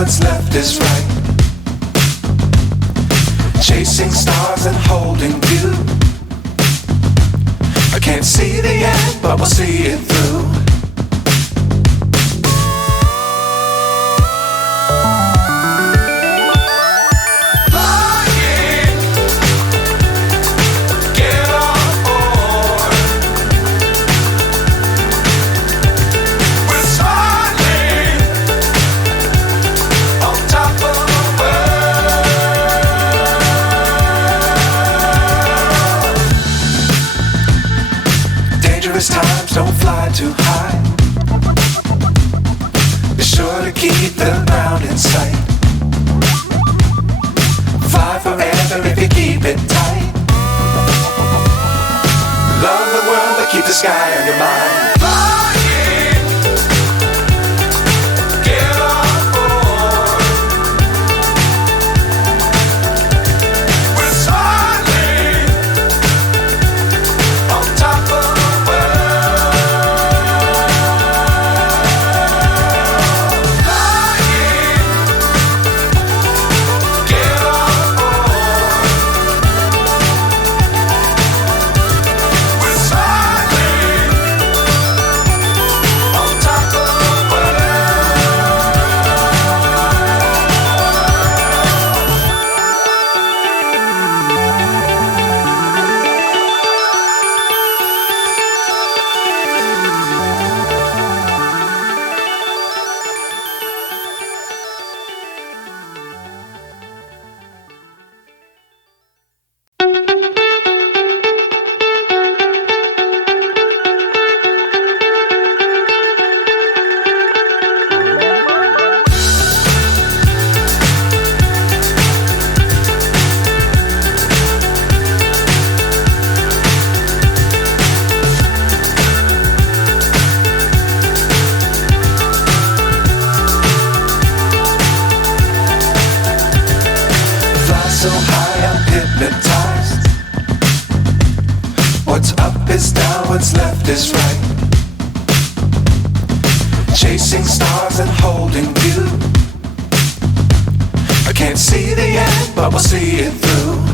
what's left is right. Chasing stars and holding you. I can't see the end, but we'll see it through. Times don't fly too high. Be sure to keep the ground in sight. Fly forever if you keep it tight. Love the world but keep the sky on your mind. So high I'm hypnotized. What's up is down, what's left is right. Chasing stars and holding you. I can't see the end, but we'll see it through.